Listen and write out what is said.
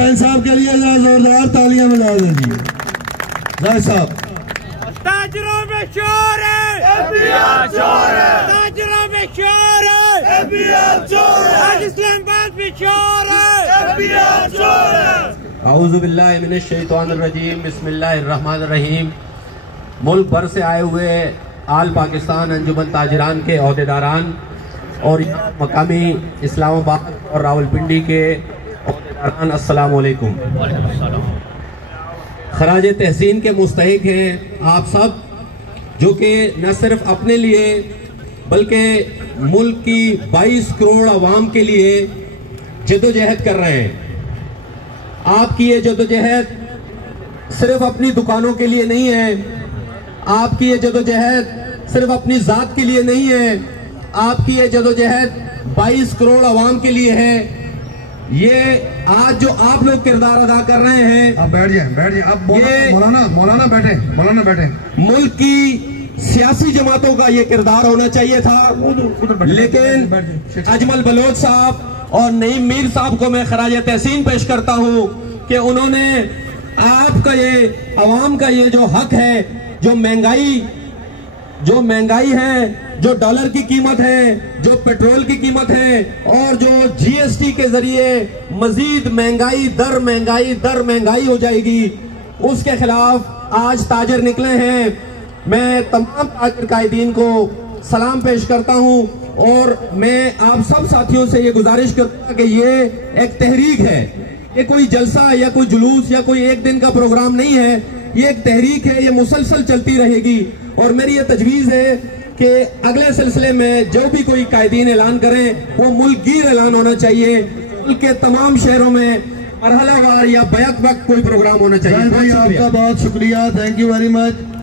हुसैन साहब के लिए जोरदार तालियां बजा देंगे। जय साहब। ताजरों में शोर है, ताजरों में शोर है, आज इस्लामाबाद में शोर है। औज़ु बिल्लाहि मिनश शैतानिर रजीम, बिस्मिल्लाहिर रहमानिर रहीम। मुल्क भर से आए हुए आल पाकिस्तान अंजुमन ताजरान के ओहदेदारान और मकामी इस्लामाबाद और रावलपिंडी के ओहदेदारान, अस्सलाम वालेकुम। खराज तहसीन के मुस्तहिक हैं आप सब, जो कि न सिर्फ अपने लिए बल्कि मुल्क की 22 करोड़ आवाम के लिए जदोजहद कर रहे हैं। आपकी ये जदोजहद सिर्फ अपनी दुकानों के लिए नहीं है, आपकी ये जदोजहद सिर्फ अपनी ज़ात के लिए नहीं है, आपकी ये जदोजहद 22 करोड़ आवाम के लिए है। ये आज जो आप लोग किरदार अदा कर रहे हैं, आप बैठ जाए आप मौलाना बैठे। मुल्क की सियासी जमातों का ये किरदार होना चाहिए था, लेकिन अजमल बलोच साहब और नईम मीर साहब को मैं खराज तहसीन पेश करता हूँ कि उन्होंने आपका ये अवाम का ये जो हक है, जो महंगाई है, जो डॉलर की कीमत है, जो पेट्रोल की कीमत है और जो जीएसटी के जरिए मजीद महंगाई हो जाएगी, उसके खिलाफ आज ताजर निकले हैं। मैं तमाम ताजर कायदीन को सलाम पेश करता हूं और मैं आप सब साथियों से ये गुजारिश करता हूं कि ये एक तहरीक है, ये कोई जलसा या कोई जुलूस या कोई एक दिन का प्रोग्राम नहीं है, ये एक तहरीक है, ये मुसलसल चलती रहेगी। और मेरी ये तजवीज़ है कि अगले सिलसिले में जो भी कोई कायदीन ऐलान करें वो मुल्कगीर ऐलान होना चाहिए। मुल्क के तमाम शहरों में मरहलावार या बैक वक्त कोई प्रोग्राम होना चाहिए। आपका बहुत शुक्रिया, थैंक यू वेरी मच।